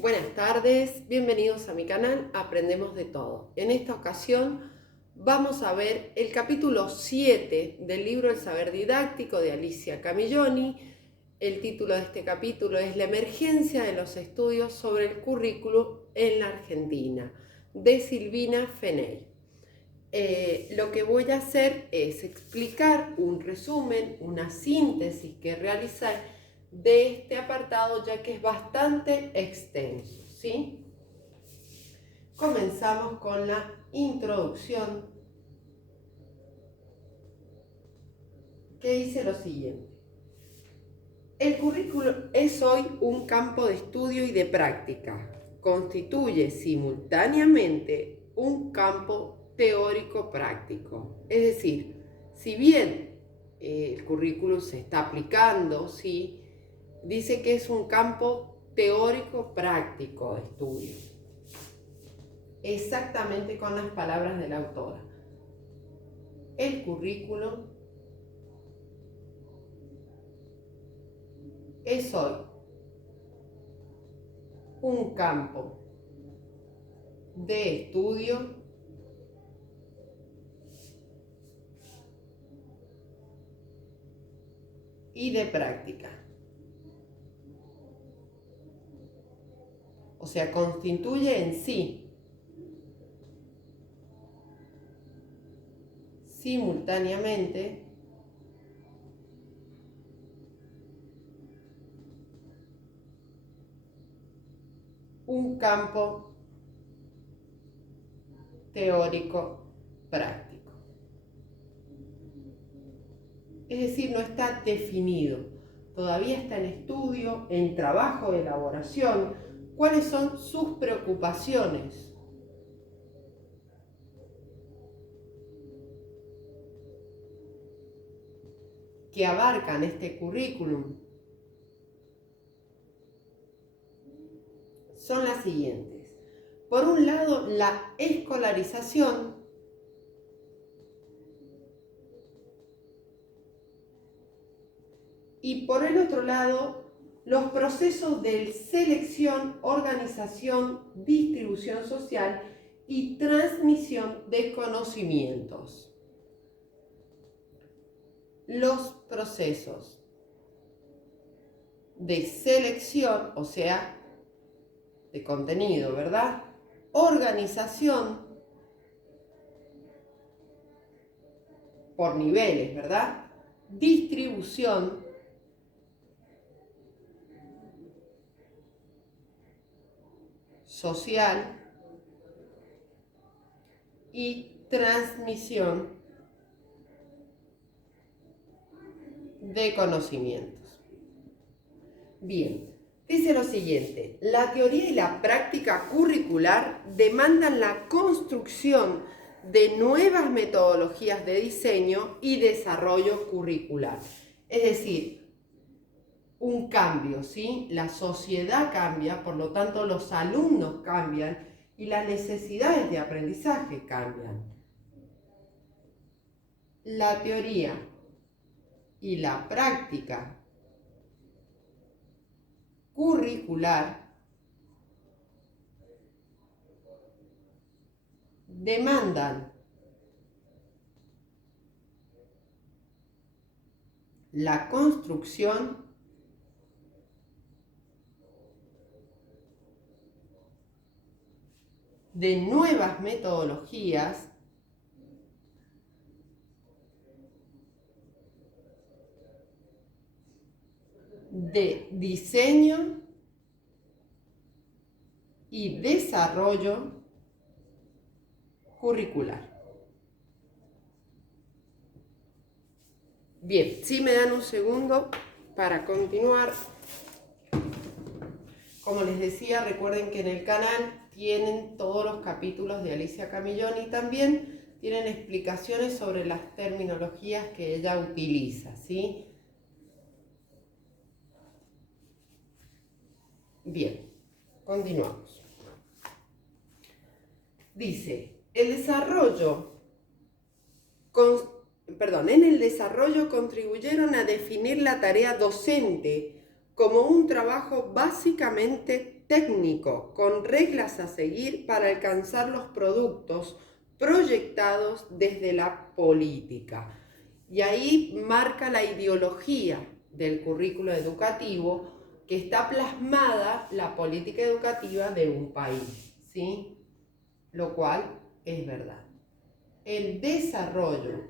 Buenas tardes, bienvenidos a mi canal Aprendemos de Todo. En esta ocasión vamos a ver el capítulo 7 del libro El Saber Didáctico de Alicia Camilloni. El título de este capítulo es La emergencia de los estudios sobre el currículum en la Argentina, de Silvina Feney. Lo que voy a hacer es explicar un resumen, una síntesis que realicé de este apartado, ya que es bastante extenso, ¿sí? Comenzamos con la introducción, que dice lo siguiente. El currículum es hoy un campo de estudio y de práctica. Constituye simultáneamente un campo teórico-práctico. Es decir, si bien el currículum se está aplicando, ¿sí?, dice que es un campo teórico-práctico de estudio. Exactamente con las palabras de la autora. El currículum es hoy un campo de estudio y de práctica. O sea, constituye en sí simultáneamente un campo teórico práctico. Es decir, no está definido, todavía está en estudio, en trabajo de elaboración. ¿Cuáles son sus preocupaciones? Que abarcan este currículum son las siguientes. Por un lado, la escolarización, y por el otro lado, los procesos de selección, organización, distribución social y transmisión de conocimientos. Los procesos de selección, o sea, de contenido, ¿verdad? Organización por niveles, ¿verdad? Distribución social y transmisión de conocimientos. Bien, dice lo siguiente: la teoría y la práctica curricular demandan la construcción de nuevas metodologías de diseño y desarrollo curricular. Es decir, un cambio, ¿sí? La sociedad cambia, por lo tanto los alumnos cambian y las necesidades de aprendizaje cambian. La teoría y la práctica curricular demandan la construcción de nuevas metodologías de diseño y desarrollo curricular. Bien, si me dan un segundo para continuar. Como les decía, recuerden que en el canal tienen todos los capítulos de Alicia Camilloni y también tienen explicaciones sobre las terminologías que ella utiliza, ¿sí? Bien, continuamos. Dice, en el desarrollo contribuyeron a definir la tarea docente como un trabajo básicamente técnico, con reglas a seguir para alcanzar los productos proyectados desde la política. Y ahí marca la ideología del currículo educativo, que está plasmada la política educativa de un país, ¿sí? Lo cual es verdad. El desarrollo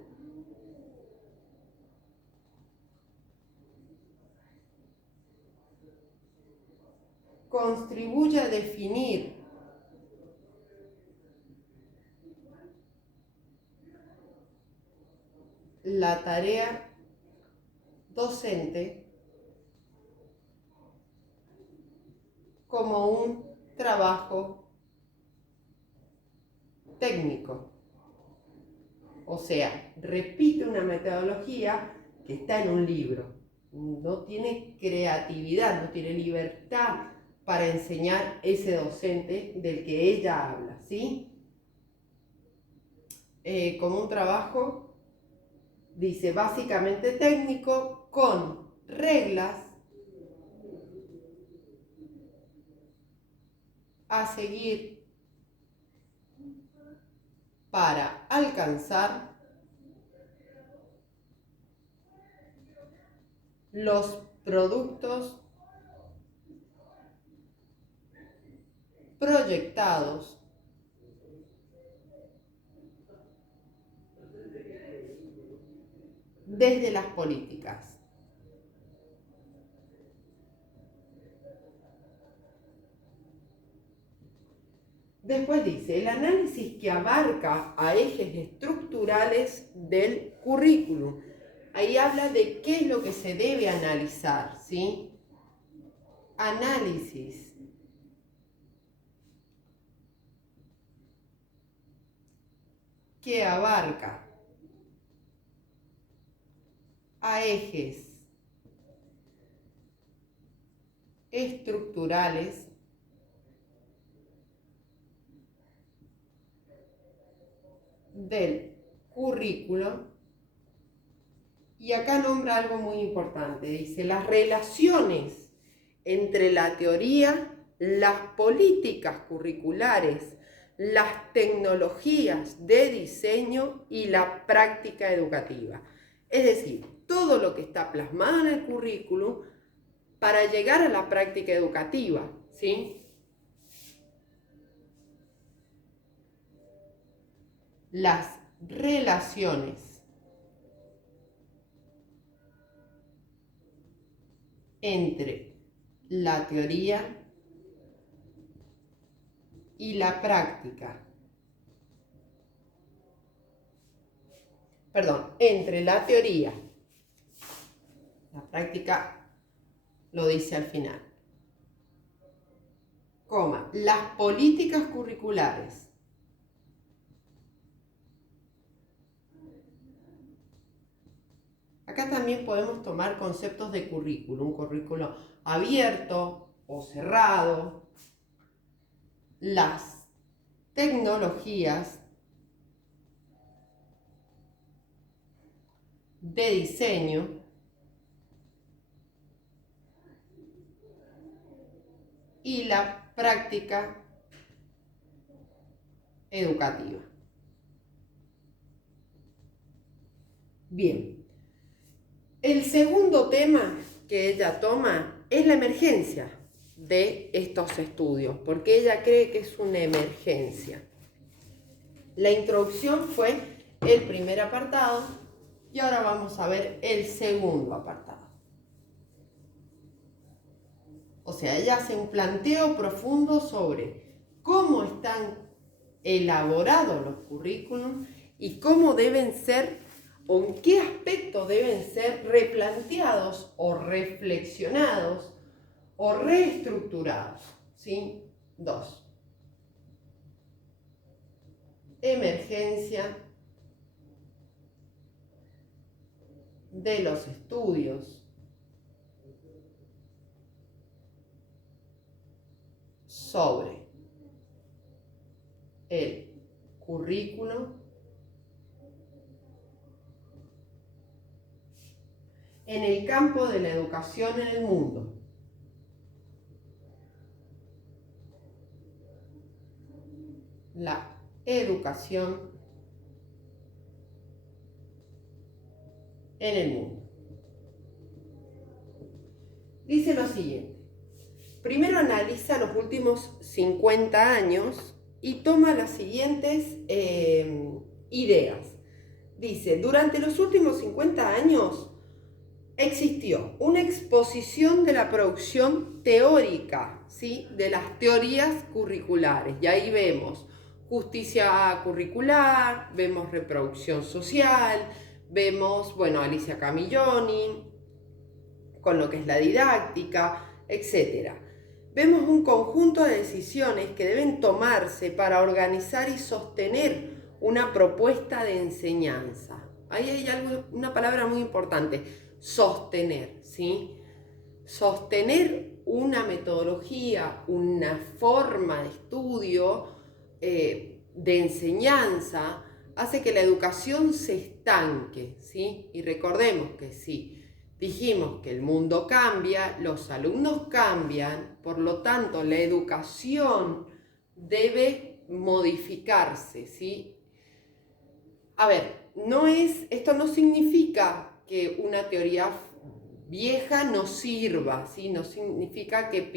contribuye a definir la tarea docente como un trabajo técnico. O sea, repite una metodología que está en un libro. No tiene creatividad, no tiene libertad para enseñar ese docente del que ella habla, ¿sí? Como un trabajo, dice, básicamente técnico, con reglas a seguir para alcanzar los productos proyectados desde las políticas. Después dice, el análisis que abarca a ejes estructurales del currículum. Ahí habla de qué es lo que se debe analizar, ¿sí? Análisis que abarca a ejes estructurales del currículo. Y acá nombra algo muy importante, dice, las relaciones entre la teoría, las políticas curriculares, las tecnologías de diseño y la práctica educativa. Es decir, todo lo que está plasmado en el currículum para llegar a la práctica educativa, ¿sí? Las relaciones entre la teoría y la práctica. Perdón, entre la teoría, la práctica lo dice al final, coma, las políticas curriculares. Acá también podemos tomar conceptos de currículo, un currículo abierto o cerrado, las tecnologías de diseño y la práctica educativa. Bien, el segundo tema que ella toma es la emergencia de estos estudios, porque ella cree que es una emergencia. La introducción fue el primer apartado y ahora vamos a ver el segundo apartado. O sea, ella hace un planteo profundo sobre cómo están elaborados los currículums y cómo deben ser o en qué aspectos deben ser replanteados o reflexionados o reestructurados. ¿Sí? 2. Emergencia de los estudios sobre el currículo en el campo de la educación en el mundo. la educación en el mundo. Dice lo siguiente. Primero analiza los últimos 50 años y toma las siguientes ideas. Dice, durante los últimos 50 años existió una exposición de la producción teórica, ¿sí?, de las teorías curriculares. Y ahí vemos justicia curricular, vemos reproducción social, vemos, Alicia Camilloni, con lo que es la didáctica, etc. Vemos un conjunto de decisiones que deben tomarse para organizar y sostener una propuesta de enseñanza. Ahí hay una palabra muy importante, sostener, ¿sí? Sostener una metodología, una forma de estudio, de enseñanza, hace que la educación se estanque, ¿sí? Y recordemos que sí. Dijimos que el mundo cambia, los alumnos cambian, por lo tanto la educación debe modificarse, ¿sí? A ver, esto no significa que una teoría vieja no sirva, ¿sí? No significa que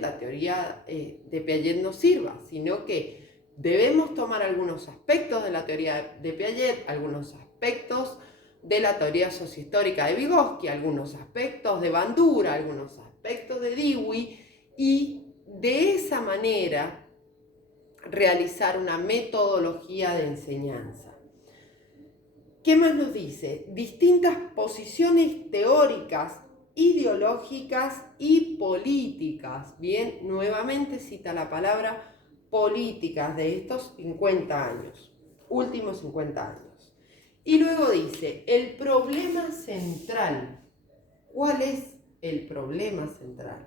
la teoría de Piaget no sirva, sino que debemos tomar algunos aspectos de la teoría de Piaget, algunos aspectos de la teoría sociohistórica de Vygotsky, algunos aspectos de Bandura, algunos aspectos de Dewey, y de esa manera realizar una metodología de enseñanza. ¿Qué más nos dice? Distintas posiciones teóricas, ideológicas y políticas. Bien, nuevamente cita la palabra políticas de estos 50 años, últimos 50 años. Y luego dice, el problema central. ¿Cuál es el problema central?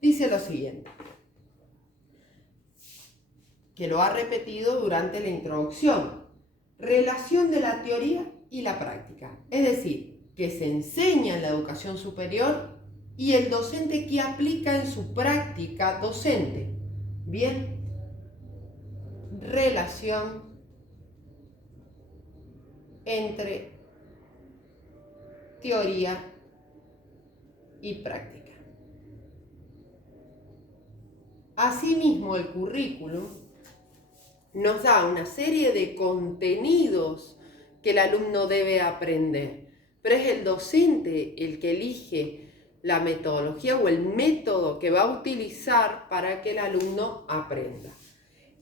Dice lo siguiente, que lo ha repetido durante la introducción. Relación de la teoría y la práctica. Es decir, que se enseña en la educación superior y el docente que aplica en su práctica docente. Bien, relación entre teoría y práctica. Asimismo, el currículum nos da una serie de contenidos que el alumno debe aprender, pero es el docente el que elige la metodología o el método que va a utilizar para que el alumno aprenda.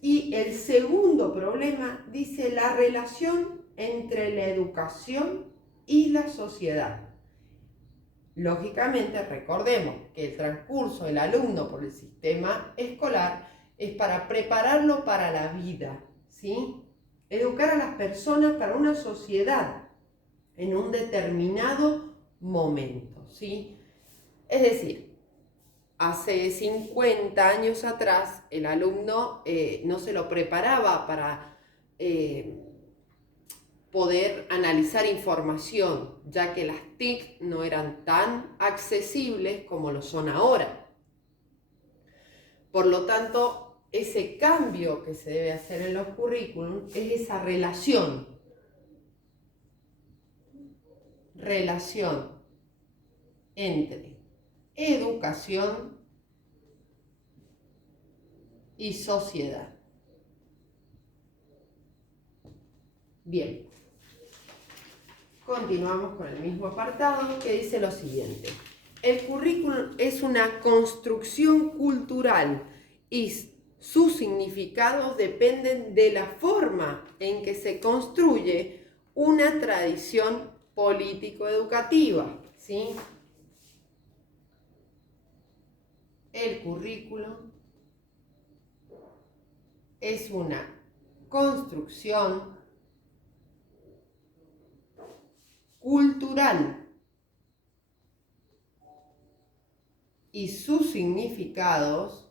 Y el segundo problema dice la relación entre la educación y la sociedad. Lógicamente, recordemos que el transcurso del alumno por el sistema escolar es para prepararlo para la vida, ¿sí? Educar a las personas para una sociedad en un determinado momento, ¿sí? Es decir, hace 50 años atrás el alumno no se lo preparaba para poder analizar información, ya que las TIC no eran tan accesibles como lo son ahora. Por lo tanto, ese cambio que se debe hacer en los currículums es esa relación entre educación y sociedad. Bien, continuamos con el mismo apartado que dice lo siguiente. El currículum es una construcción cultural y sus significados dependen de la forma en que se construye una tradición político-educativa, ¿sí? El currículum es una construcción cultural y sus significados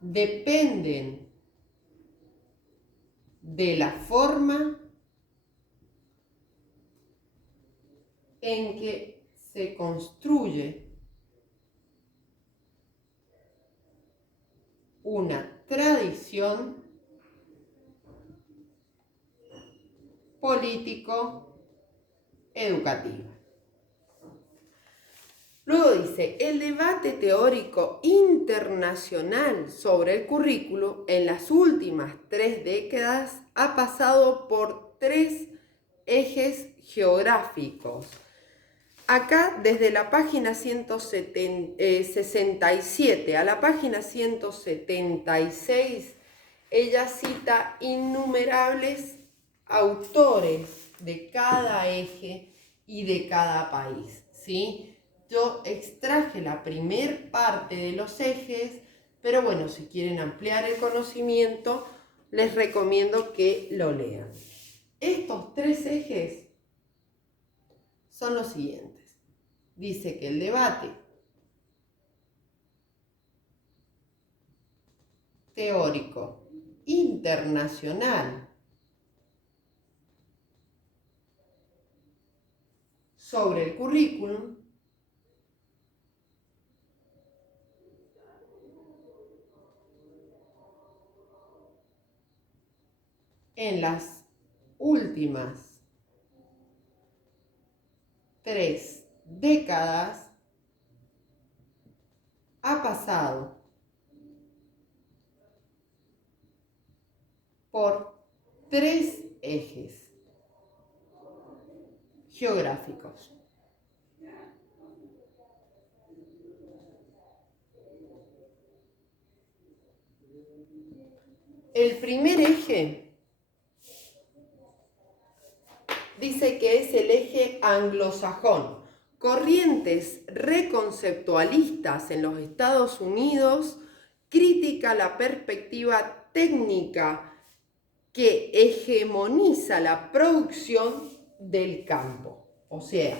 dependen de la forma en que se construye una tradición político-educativa. Luego dice, el debate teórico internacional sobre el currículo en las últimas 3 décadas ha pasado por 3 ejes geográficos. Acá, desde la página 167 a la página 176, ella cita innumerables autores de cada eje y de cada país, ¿sí? Yo extraje la primer parte de los ejes, pero bueno, si quieren ampliar el conocimiento, les recomiendo que lo lean. Estos 3 ejes son los siguientes. Dice que el debate teórico internacional sobre el currículum en las últimas 3 décadas ha pasado por 3 ejes geográficos. El primer eje dice que es el eje anglosajón. Corrientes reconceptualistas en los Estados Unidos critica la perspectiva técnica que hegemoniza la producción del campo. O sea,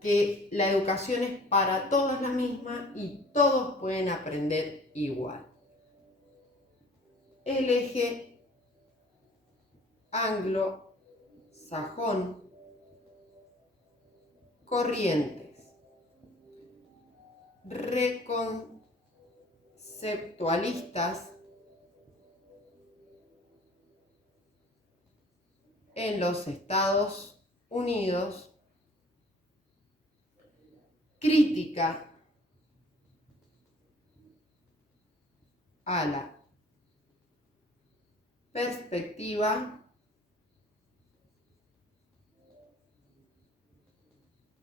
que la educación es para todos la misma y todos pueden aprender igual. El eje anglosajón, corrientes reconceptualistas en los Estados Unidos, crítica a la perspectiva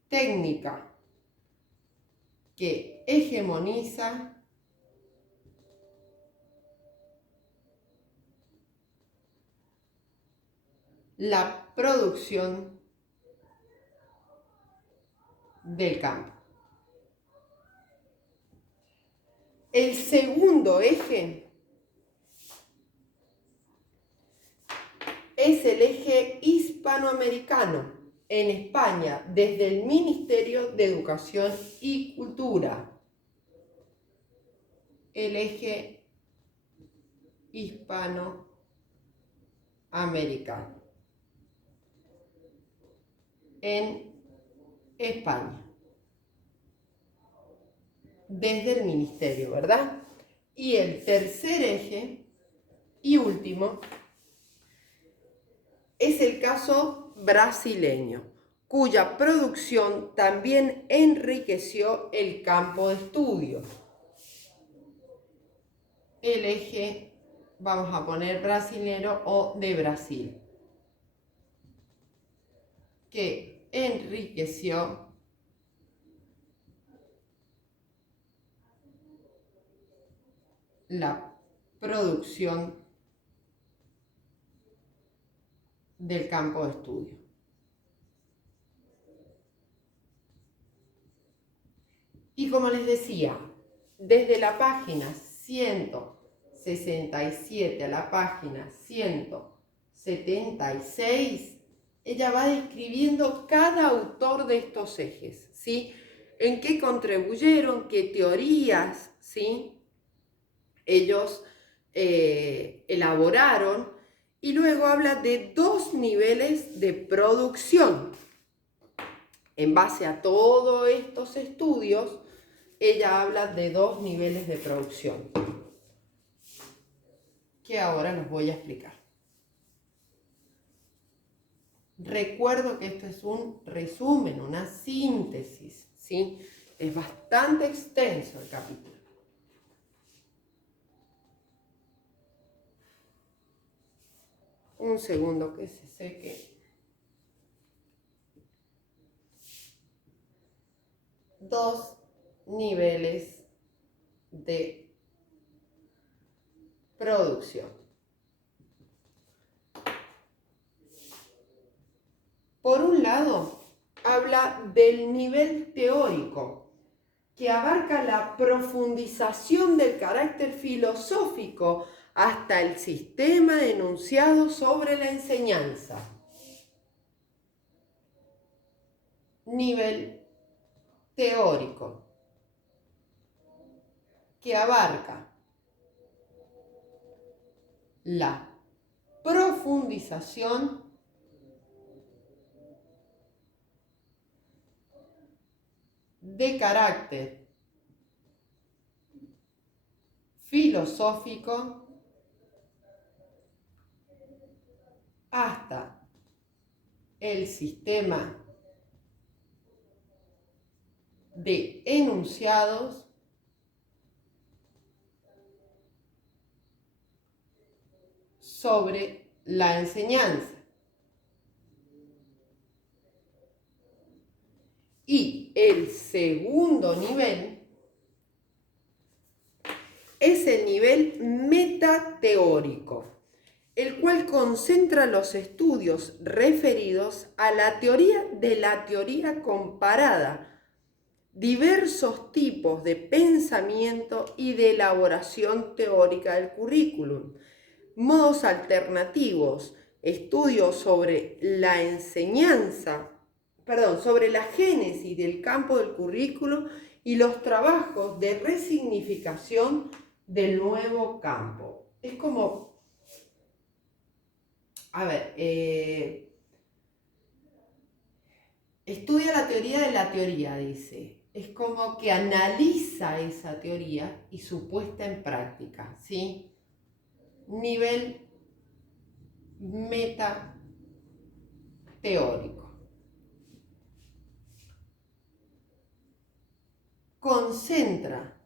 técnica que hegemoniza la producción del campo. El segundo eje es el eje hispanoamericano en España, desde el Ministerio de Educación y Cultura. El eje hispanoamericano en España, desde el Ministerio, ¿verdad? Y el tercer eje y último es el caso brasileño, cuya producción también enriqueció el campo de estudio. El eje, vamos a poner brasilero o de Brasil, que enriqueció la producción del campo de estudio. Y como les decía, desde la página 167 a la página 176, ella va describiendo cada autor de estos ejes, ¿sí? En qué contribuyeron, qué teorías, ¿sí? Ellos elaboraron, y luego habla de 2 niveles de producción. En base a todos estos estudios, ella habla de 2 niveles de producción, que ahora los voy a explicar. Recuerdo que esto es un resumen, una síntesis, ¿sí? Es bastante extenso el capítulo. Un segundo que se seque. 2 niveles de producción. Por un lado, habla del nivel teórico, que abarca la profundización del carácter filosófico hasta el sistema enunciado sobre la enseñanza. Nivel teórico, que abarca la profundización de carácter filosófico hasta el sistema de enunciados sobre la enseñanza. Y el segundo nivel es el nivel metateórico, el cual concentra los estudios referidos a la teoría comparada, diversos tipos de pensamiento y de elaboración teórica del currículum, modos alternativos, estudios sobre la enseñanza, sobre la génesis del campo del currículo y los trabajos de resignificación del nuevo campo. Es como, estudia la teoría de la teoría, dice. Es como que analiza esa teoría y su puesta en práctica, ¿sí? Nivel metateórico. Concentra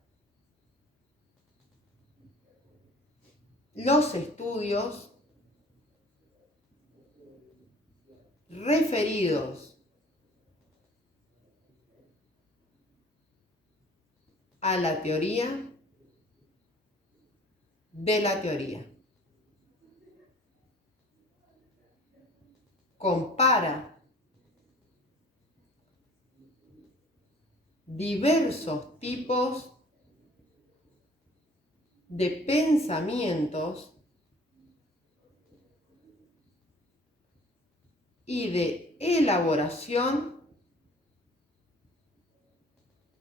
los estudios referidos a la teoría de la teoría. Compara diversos tipos de pensamientos y de elaboración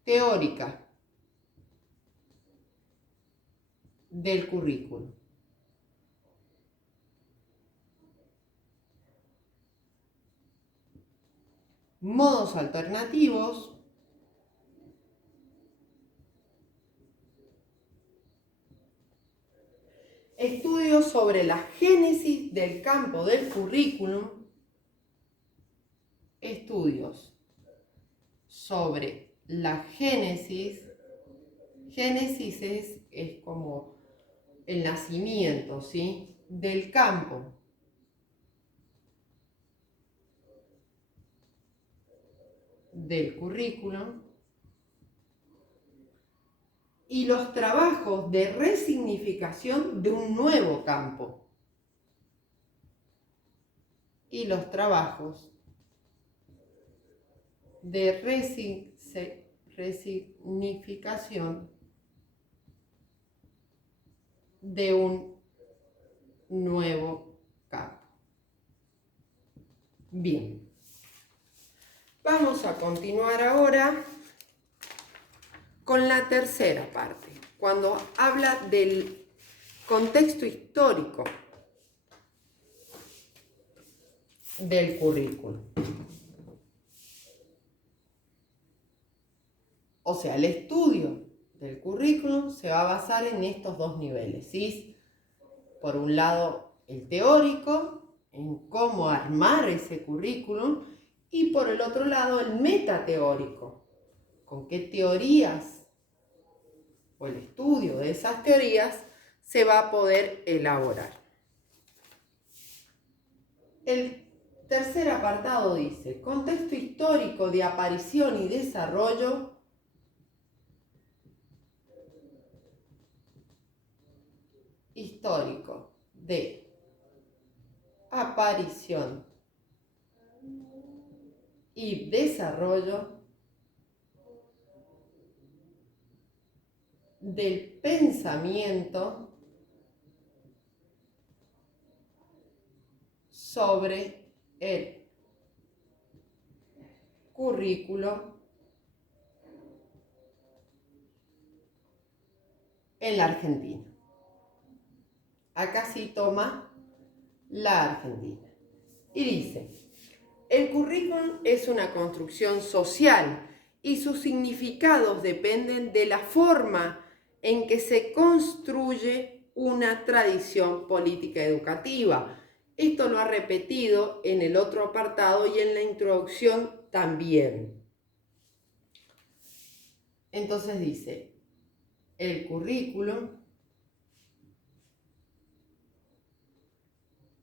teórica del currículo. Modos alternativos estudios sobre la génesis del campo del currículum, estudios sobre la génesis es como el nacimiento, ¿sí?, del campo del currículum y los trabajos de resignificación de un nuevo campo. Y los trabajos de resignificación de un nuevo campo. Bien. Vamos a continuar ahora con la tercera parte, cuando habla del contexto histórico del currículo. sea, el estudio del currículum se va a basar en estos dos niveles, ¿sí? Por un lado, el teórico, en cómo armar ese currículum, y por el otro lado, el metateórico, con qué teorías o el estudio de esas teorías se va a poder elaborar. El tercer apartado dice, contexto histórico de aparición y desarrollo histórico de aparición y desarrollo del pensamiento sobre el currículo en la Argentina. Acá sí toma la Argentina. Y dice, el currículum es una construcción social y sus significados dependen de la forma en que se construye una tradición política educativa. Esto lo ha repetido en el otro apartado y en la introducción también. Entonces dice, el currículum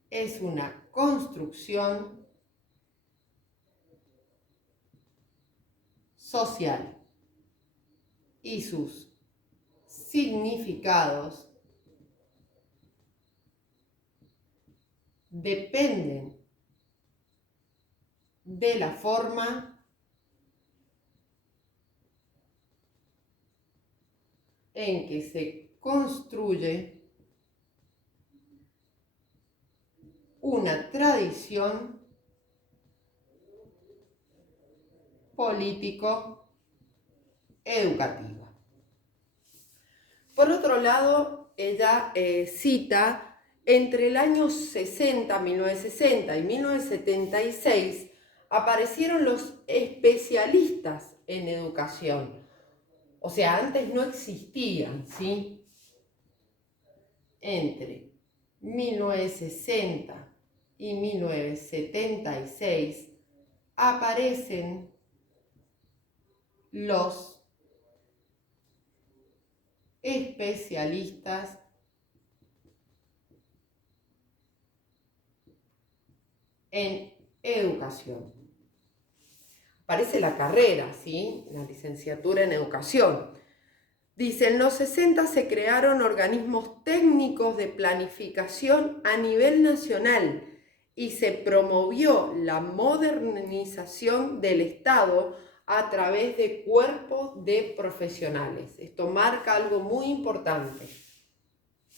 es una construcción social y sus significados dependen de la forma en que se construye una tradición político-educativa. Por otro lado, ella cita entre el año 1960 y 1976 aparecieron los especialistas en educación. O sea, antes no existían, ¿sí? Entre 1960 y 1976 aparecen los especialistas en educación. Aparece la carrera, ¿sí? La licenciatura en educación. Dice, en los 60 se crearon organismos técnicos de planificación a nivel nacional y se promovió la modernización del Estado a través de cuerpos de profesionales. Esto marca algo muy importante,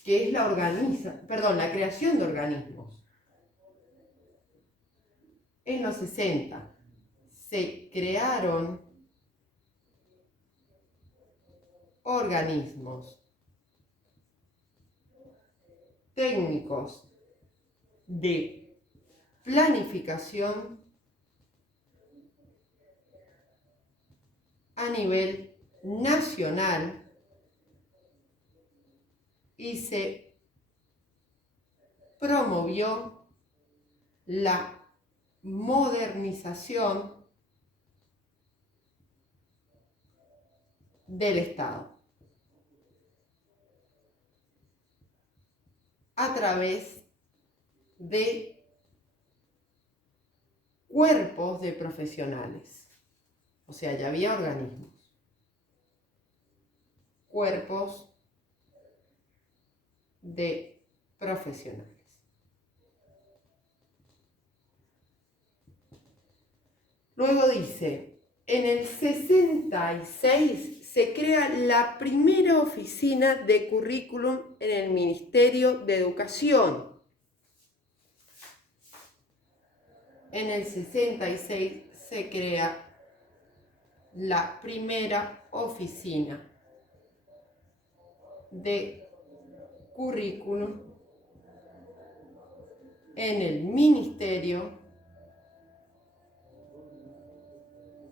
que es la creación de organismos. En los 60 se crearon organismos técnicos de planificación a nivel nacional y se promovió la modernización del Estado a través de cuerpos de profesionales. O sea, ya había organismos, cuerpos de profesionales. Luego dice, en el 66 se crea la primera oficina de currículum en el Ministerio de Educación. En el 66 se crea la primera oficina de currículum en el Ministerio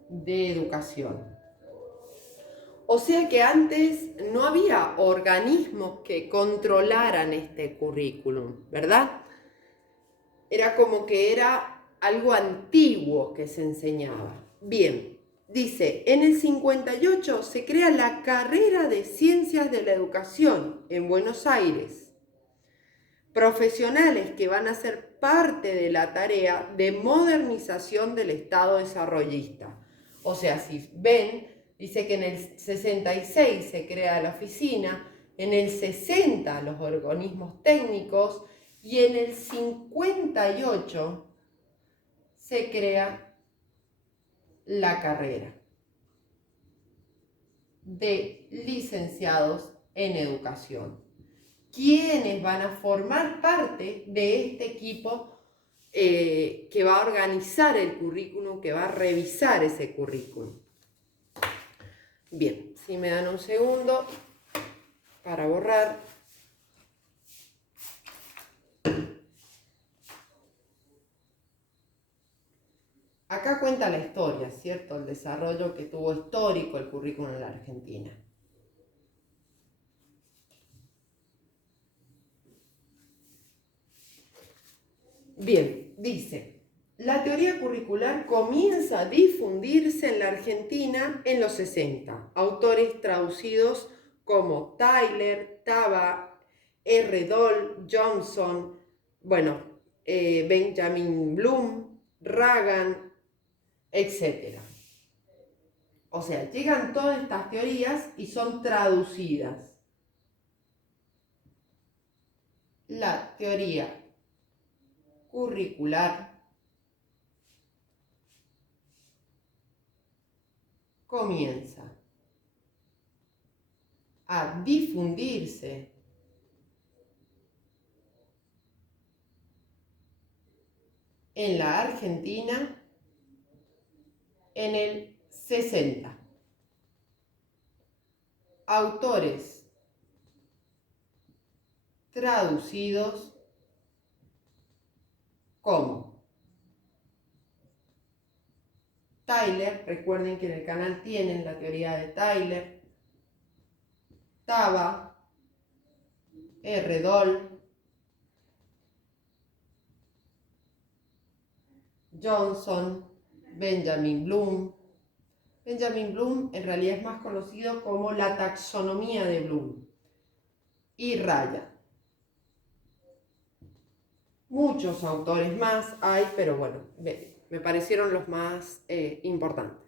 de Educación. O sea que antes no había organismos que controlaran este currículum, ¿verdad? Era como que era algo antiguo que se enseñaba. Bien, dice, en el 58 se crea la carrera de Ciencias de la Educación en Buenos Aires. Profesionales que van a ser parte de la tarea de modernización del Estado desarrollista. O sea, si ven, dice que en el 66 se crea la oficina, en el 60 los organismos técnicos y en el 58 se crea la carrera de licenciados en educación. ¿Quiénes van a formar parte de este equipo que va a organizar el currículum, que va a revisar ese currículum? Bien, si me dan un segundo para borrar. Acá cuenta la historia, ¿cierto? El desarrollo que tuvo histórico el currículum en la Argentina. Bien, dice, la teoría curricular comienza a difundirse en la Argentina en los 60. Autores traducidos como Tyler, Taba, R. Doll, Johnson, Benjamin Bloom, Ragan, etc. O sea, llegan todas estas teorías y son traducidas. La teoría curricular comienza a difundirse en la Argentina en el 60. Autores traducidos como Tyler, recuerden que en el canal tienen la teoría de Tyler, Taba, R. Doll, Johnson, Benjamin Bloom. Benjamin Bloom en realidad es más conocido como la taxonomía de Bloom. Y Ryan. Muchos autores más hay, pero bueno, me parecieron los más importantes.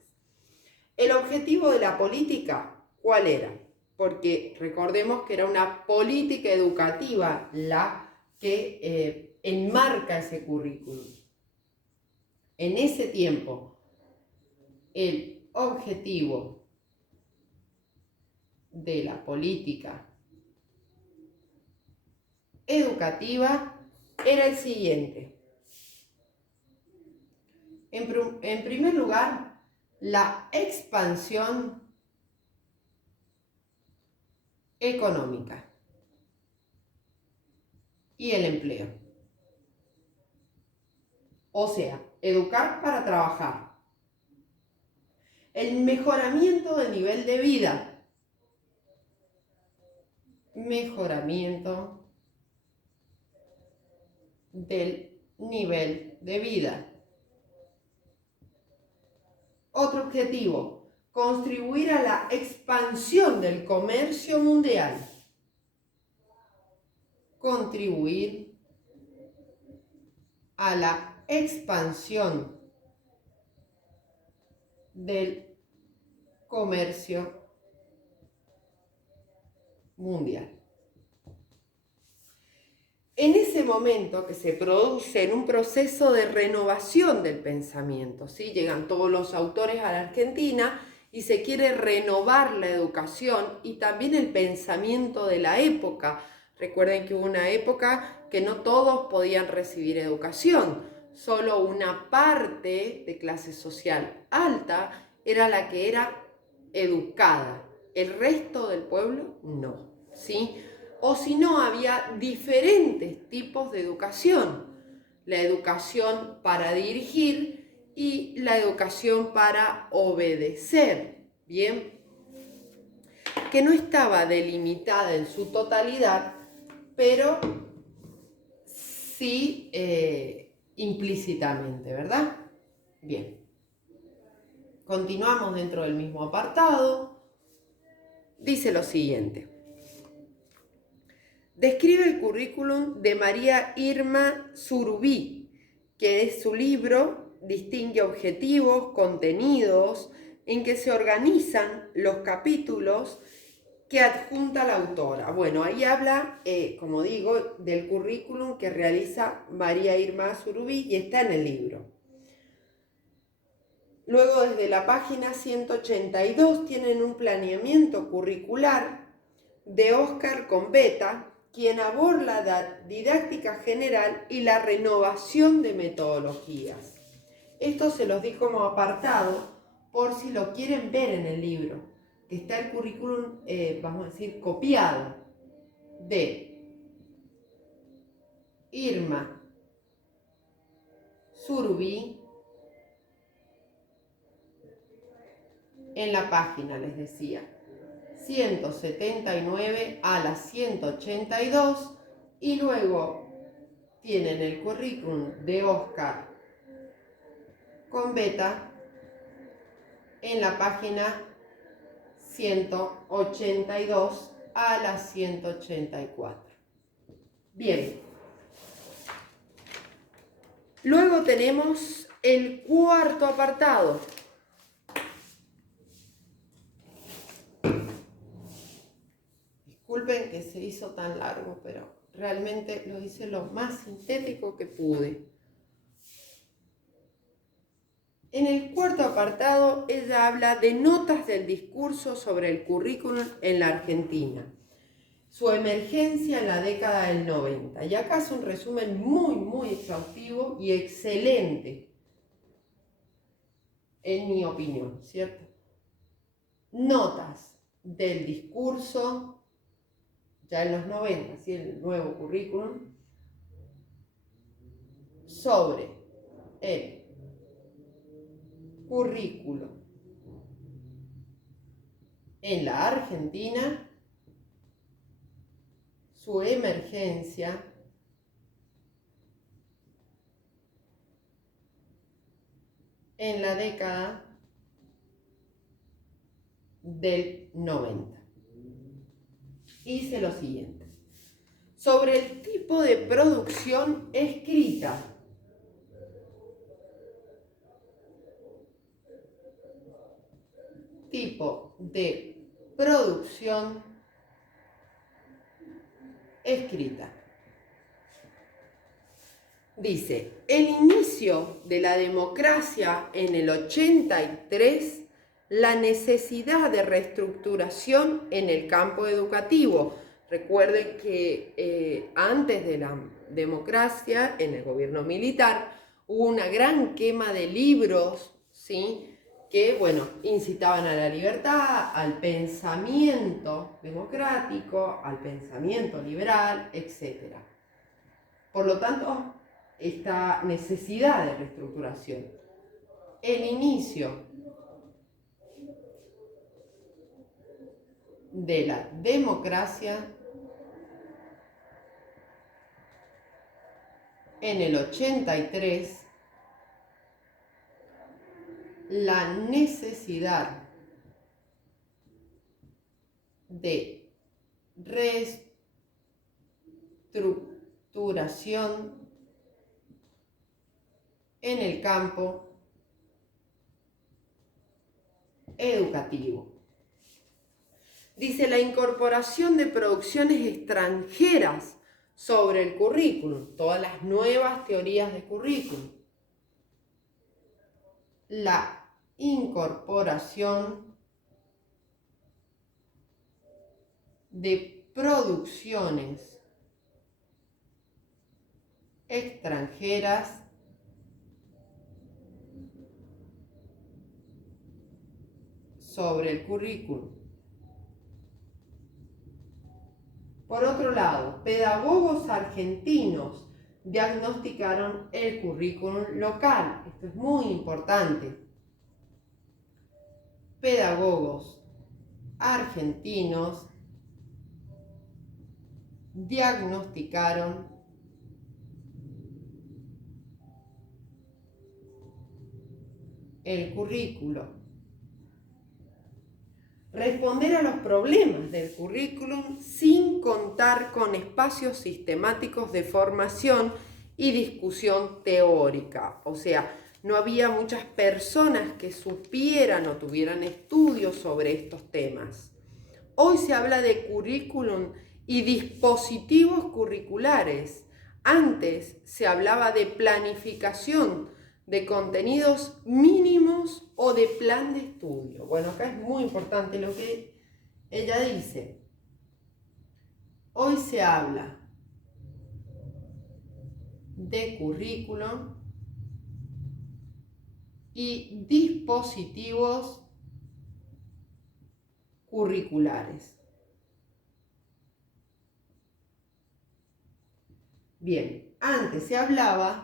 El objetivo de la política, ¿cuál era? Porque recordemos que era una política educativa la que enmarca ese currículum. En ese tiempo, el objetivo de la política educativa era el siguiente. En primer lugar, la expansión económica y el empleo. O sea, educar para trabajar. El mejoramiento del nivel de vida. Mejoramiento del nivel de vida. Otro objetivo, contribuir a la expansión del comercio mundial. Contribuir a la expansión del comercio mundial. En ese momento que se produce en un proceso de renovación del pensamiento, ¿sí? Llegan todos los autores a la Argentina y se quiere renovar la educación y también el pensamiento de la época. Recuerden que hubo una época que no todos podían recibir educación, solo una parte de clase social alta era la que era educada, el resto del pueblo no, ¿sí? O si no, había diferentes tipos de educación. La educación para dirigir y la educación para obedecer. Bien. que no estaba delimitada en su totalidad, pero sí implícitamente, ¿verdad? Bien. Continuamos dentro del mismo apartado. Dice lo siguiente. Describe el currículum de María Irma Surubí, que es su libro, distingue objetivos, contenidos, en que se organizan los capítulos que adjunta la autora. Bueno, ahí habla, como digo, del currículum que realiza María Irma Surubí y está en el libro. Luego, desde la página 182, tienen un planeamiento curricular de Óscar Combeta, quien aborda la didáctica general y la renovación de metodologías. Esto se los di como apartado por si lo quieren ver en el libro, que está el currículum, vamos a decir, copiado de Irma Surubí en la página, les decía, 179 a la 182, y luego tienen el currículum de Óscar Combeta en la página 182 a la 184. Bien. Luego tenemos el cuarto apartado. Disculpen que se hizo tan largo, pero realmente lo hice lo más sintético que pude. En el cuarto apartado, ella habla de notas del discurso sobre el currículum en la Argentina, su emergencia en la década del 90. Y acá es un resumen muy exhaustivo y excelente, en mi opinión, ¿cierto? Notas del discurso ya en los 90, ¿sí? El nuevo currículum, sobre el currículo en la Argentina, su emergencia en la década del 90. Hice lo siguiente. Sobre el tipo de producción escrita. Tipo de producción escrita. Dice, el inicio de la democracia en el 83, la necesidad de reestructuración en el campo educativo. Recuerden que antes de la democracia, en el gobierno militar, hubo una gran quema de libros, ¿sí?, que, bueno, incitaban a la libertad, al pensamiento democrático, al pensamiento liberal, etc. Por lo tanto, esta necesidad de reestructuración. El inicio de la democracia en el 83, la necesidad de reestructuración en el campo educativo. Dice, la incorporación de producciones extranjeras sobre el currículum, todas las nuevas teorías de currículum. La incorporación de producciones extranjeras sobre el currículum. Por otro lado, pedagogos argentinos diagnosticaron el currículum local. Esto es muy importante. Pedagogos argentinos diagnosticaron el currículo. Responder a los problemas del currículum sin contar con espacios sistemáticos de formación y discusión teórica. O sea, no había muchas personas que supieran o tuvieran estudios sobre estos temas. Hoy se habla de currículum y dispositivos curriculares. Antes se hablaba de planificación de contenidos mínimos o de plan de estudio. Bueno, acá es muy importante lo que ella dice. Hoy se habla de currículum y dispositivos curriculares. Bien, antes se hablaba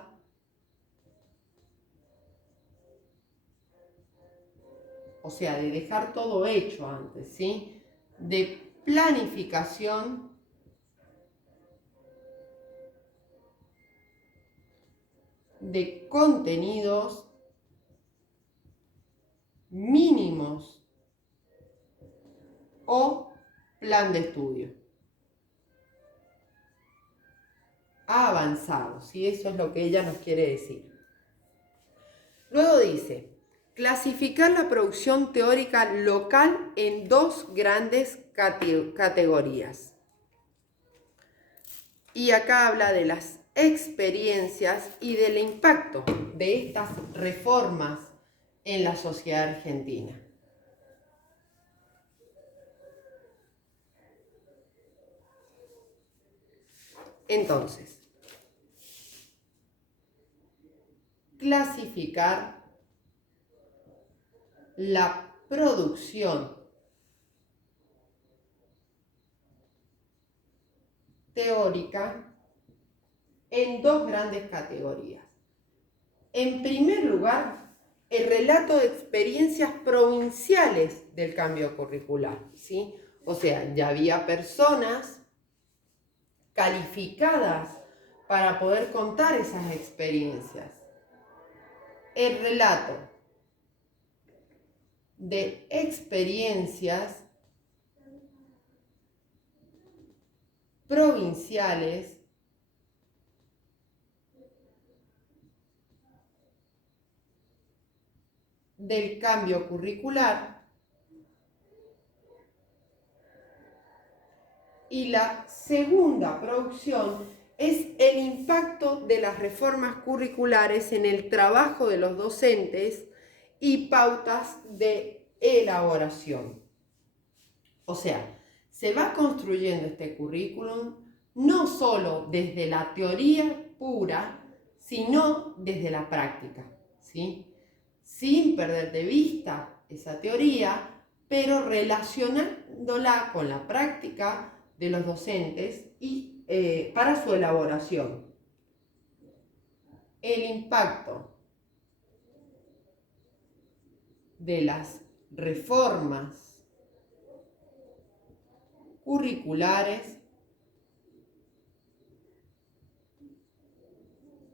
o sea, de dejar todo hecho antes, ¿sí? De planificación de contenidos mínimos o plan de estudio avanzado, ¿sí? Eso es lo que ella nos quiere decir. Luego dice, clasificar la producción teórica local en dos grandes categorías. Y acá habla de las experiencias y del impacto de estas reformas en la sociedad argentina. Entonces, clasificar la producción teórica en dos grandes categorías. En primer lugar, el relato de experiencias provinciales del cambio curricular, ¿sí? O sea, ya había personas calificadas para poder contar esas experiencias. El relato de experiencias provinciales del cambio curricular y la segunda producción es el impacto de las reformas curriculares en el trabajo de los docentes y pautas de elaboración. O sea, se va construyendo este currículum no solo desde la teoría pura, sino desde la práctica, ¿sí? Sin perder de vista esa teoría, pero relacionándola con la práctica de los docentes y para su elaboración. El impacto de las reformas curriculares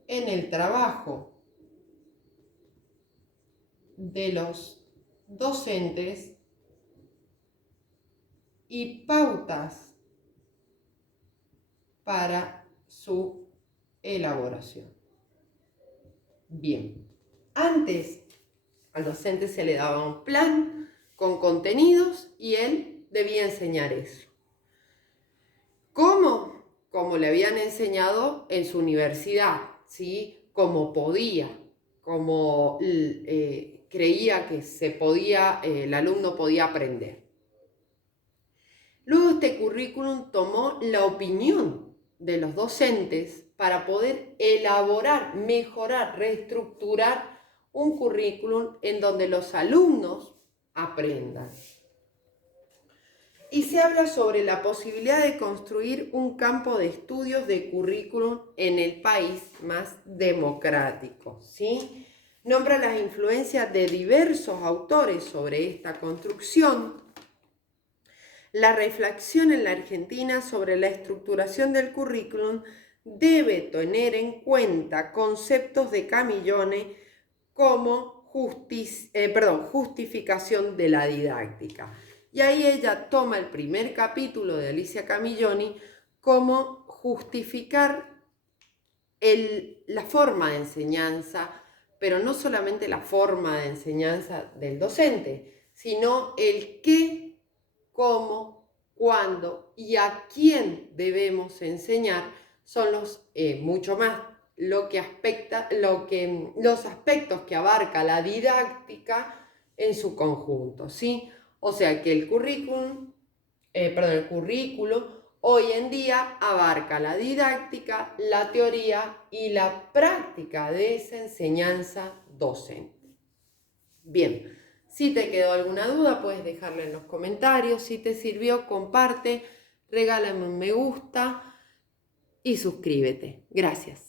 en el trabajo de los docentes y pautas para su elaboración. Bien, antes al docente se le daba un plan con contenidos y él debía enseñar eso. ¿Cómo? Como le habían enseñado en su universidad, ¿sí? Como podía, como creía que se podía, el alumno podía aprender. Luego este currículum tomó la opinión de los docentes para poder elaborar, mejorar, reestructurar un currículum en donde los alumnos aprendan. Y se habla sobre la posibilidad de construir un campo de estudios de currículum en el país más democrático, ¿sí? Nombra las influencias de diversos autores sobre esta construcción La reflexión en la Argentina sobre la estructuración del currículum debe tener en cuenta conceptos de Camillone como justificación de la didáctica. Y ahí ella toma el primer capítulo de Alicia Camilloni como justificar la forma de enseñanza, pero no solamente la forma de enseñanza del docente, sino el qué, cómo, cuándo y a quién debemos enseñar son mucho más los aspectos que abarca la didáctica en su conjunto, ¿sí? O sea que el currículo hoy en día abarca la didáctica, la teoría y la práctica de esa enseñanza docente. Bien, si te quedó alguna duda puedes dejarla en los comentarios. Si te sirvió, comparte, regálame un me gusta y suscríbete. Gracias.